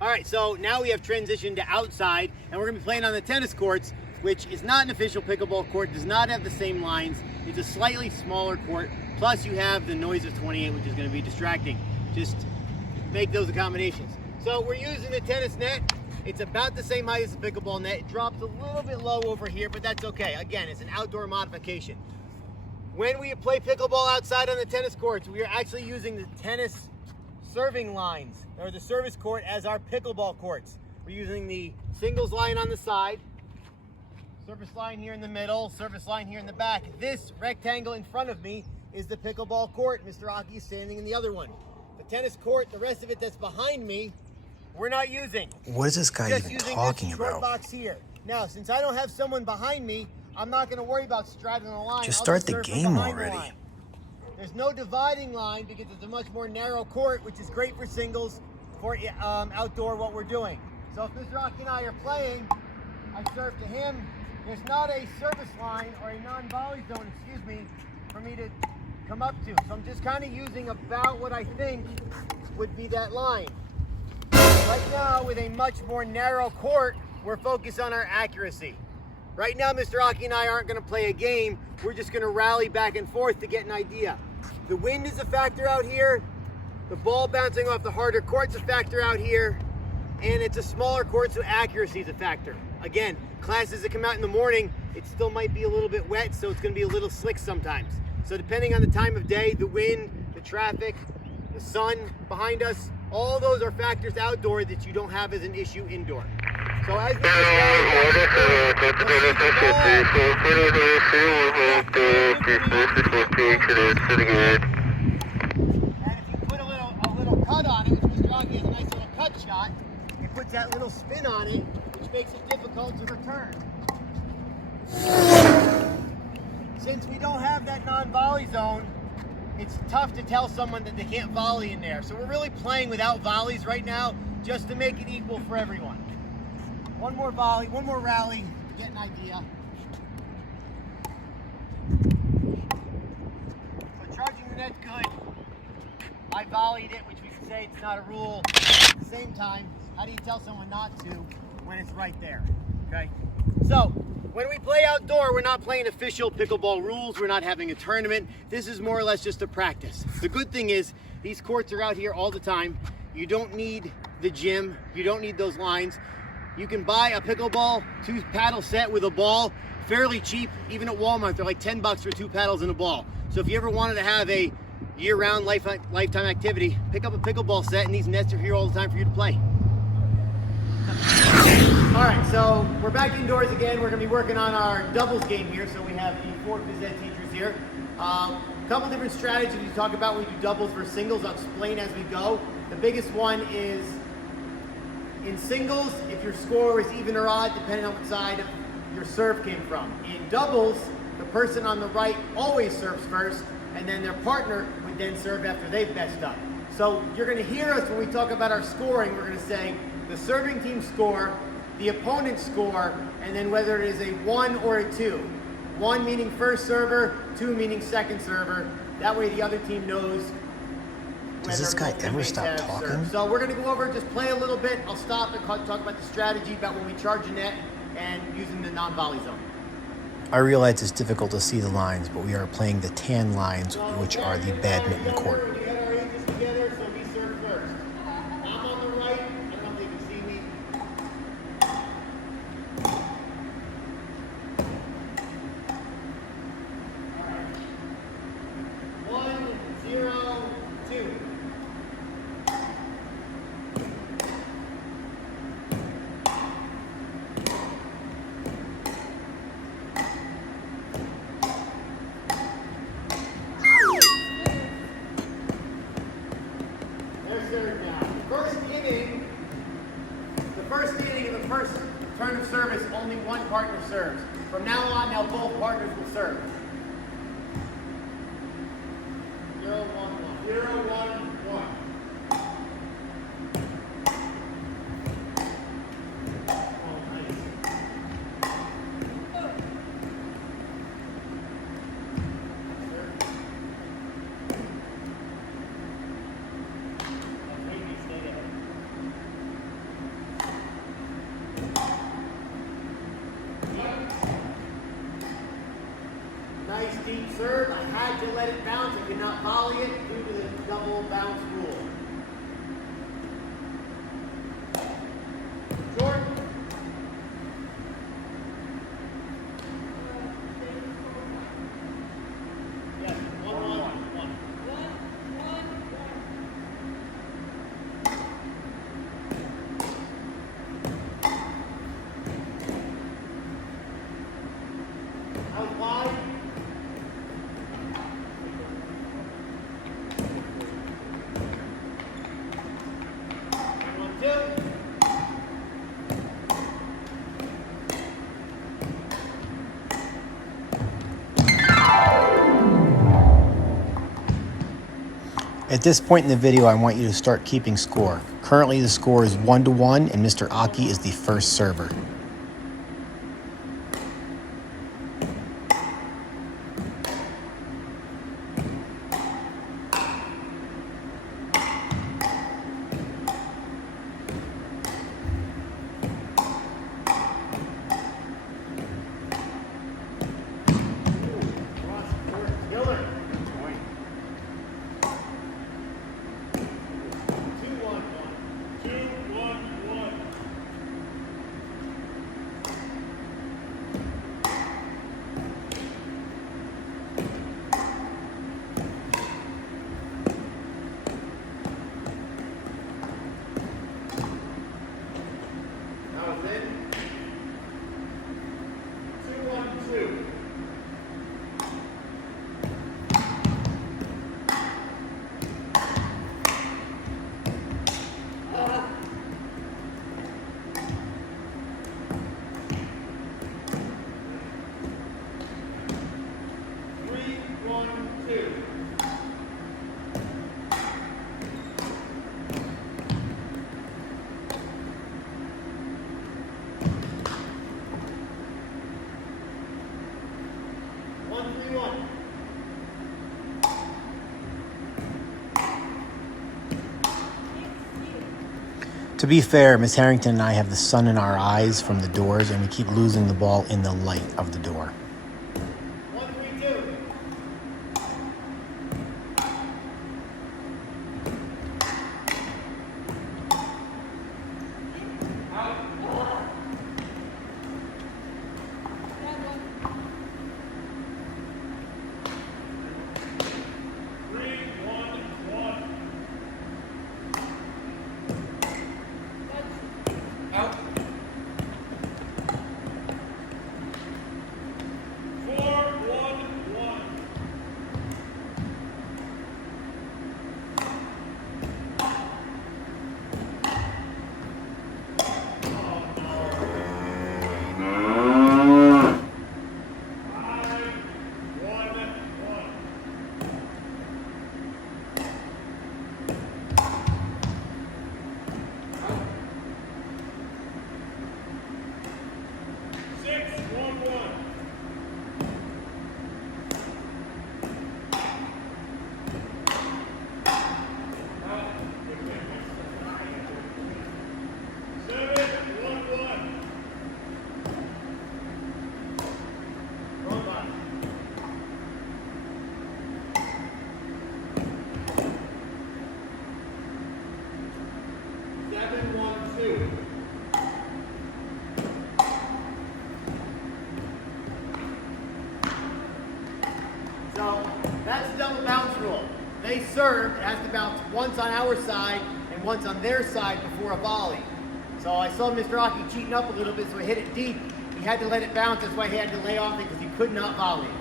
All right, so now we have transitioned to outside, and we're gonna be playing on the tennis courts, which is not an official pickleball court, does not have the same lines. It's a slightly smaller court, plus you have the noise of 28, which is gonna be distracting. Just make those accommodations. So we're using the tennis net. It's about the same height as the pickleball net. It drops a little bit low over here, but that's okay. Again, it's an outdoor modification. When we play pickleball outside on the tennis courts, we are actually using the tennis serving lines, or the service court, as our pickleball courts. We're using the singles line on the side, service line here in the middle, service line here in the back. This rectangle in front of me is the pickleball court. Mr. Aki is standing in the other one. The tennis court, the rest of it that's behind me, we're not using. What is this guy Just even using talking this short about? box here. Now, since I don't have someone behind me, I'm not going to worry about straddling the line. Just I'll start the serve from game behind the already. line. There's no dividing line because it's a much more narrow court, which is great for singles, for outdoor what we're doing. So if Mr. Aki and I are playing, I serve to him. There's not a service line or a non-volley zone, excuse me, for me to come up to. So I'm just kind of using about what I think would be that line. Right now, with a much more narrow court, we're focused on our accuracy. Right now, Mr. Aki and I aren't going to play a game. We're just going to rally back and forth to get an idea. The wind is a factor out here. The ball bouncing off the harder court's a factor out here. And it's a smaller court, so accuracy is a factor. Again, classes that come out in the morning, it still might be a little bit wet, so it's going to be a little slick sometimes. So depending on the time of day, the wind, the traffic, the sun behind us, all those are factors outdoor that you don't have as an issue indoor. So as we and if you put a little cut on it, which Mr. Aki has a nice little cut shot, it puts that little spin on it, which makes it difficult to return. Since we don't have that non-volley zone, it's tough to tell someone that they can't volley in there. So we're really playing without volleys right now, just to make it equal for everyone. One more volley, one more rally, to get an idea. So charging the net good. I volleyed it, which we can say it's not a rule. At the same time, how do you tell someone not to when it's right there? Okay? So, when we play outdoor, we're not playing official pickleball rules. We're not having a tournament. This is more or less just a practice. The good thing is, these courts are out here all the time. You don't need the gym. You don't need those lines. You can buy a pickleball 2-paddle set with a ball fairly cheap. Even at Walmart, they're like $10 for 2 paddles and a ball. So if you ever wanted to have a year-round lifetime activity, pick up a pickleball set, and these nets are here all the time for you to play. All right, so we're back indoors again. We're going to be working on our doubles game here. So we have the 4 phys ed teachers here. A couple different strategies we talk about when we do doubles for singles. I'll explain as we go. The biggest one is in singles, if your score was even or odd, depending on what side your serve came from. In doubles, the person on the right always serves first, and then their partner would then serve after they've messed up. So you're going to hear us when we talk about our scoring. We're going to say the serving team score, the opponent's score, and then whether it is a 1 or a 2. 1 meaning first server, 2 meaning second server. That way the other team knows. Does this guy ever stop talking? So we're going to go over, just play a little bit. I'll stop and talk about the strategy about when we charge a net and using the non-volley zone. I realize it's difficult to see the lines, but we are playing the tan lines, which are the badminton court. We got our ages together, so we serve first. I'm on the right. I don't know if you can see me. All right. 1, 0, 2. First turn of service, only one partner serves. From now on, now both partners will serve. 0, 1, 1. 0, 1, 1. Oh, nice. had to let it bounce. I could not volley it due to the double bounce rule. Short. Yes, 1-1. Out wide. 1-2. At this point in the video, I want you to start keeping score. Currently, the score is 1-1, and Mr. Aki is the first server. Killer. 2-1-1. That was it. 2-1-2. Three, 1-2. One, 3-1. To be fair, Miss Harrington and I have the sun in our eyes from the doors, and we keep losing the ball in the light of the door. 1-3-2. So that's the double bounce rule. They serve, it has to bounce once on our side and once on their side before a volley. So I saw Mr. Aki cheating up a little bit, so he hit it deep. He had to let it bounce, that's why he had to lay off it because he could not volley it.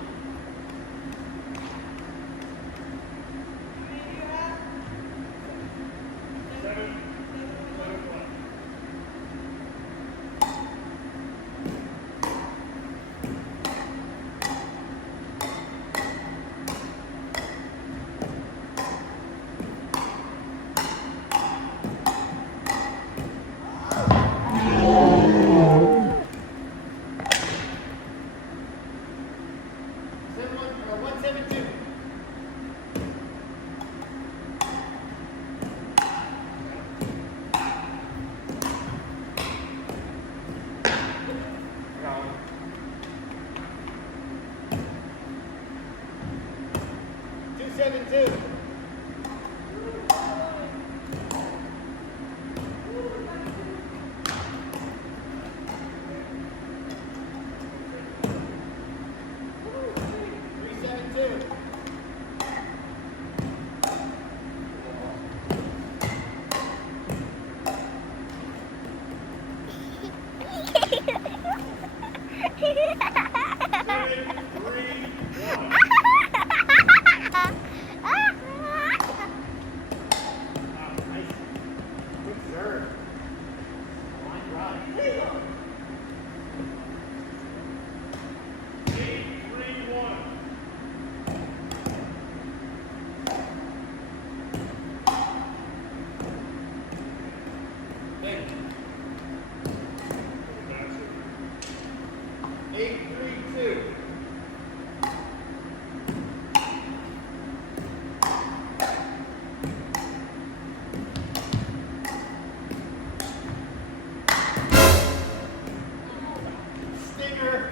8-3-2. Stinger.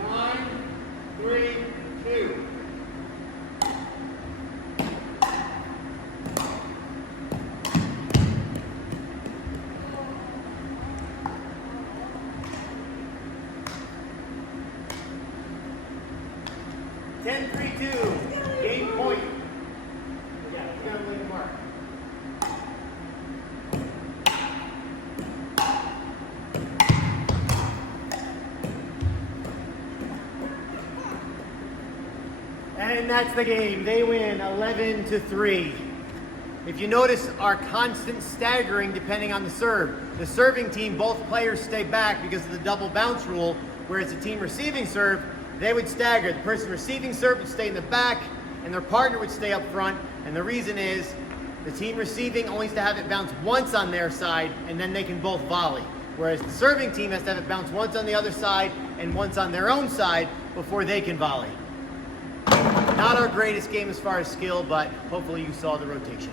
9-3-2. Ten, 3-2. Game point. Yeah, you gotta leave a mark. And that's the game. They win 11-3. If you notice our constant staggering depending on the serve, the serving team, both players stay back because of the double bounce rule, whereas the team receiving serve, they would stagger. The person receiving serve would stay in the back and their partner would stay up front. And the reason is the team receiving only has to have it bounce once on their side and then they can both volley. Whereas the serving team has to have it bounce once on the other side and once on their own side before they can volley. Not our greatest game as far as skill, but hopefully you saw the rotation.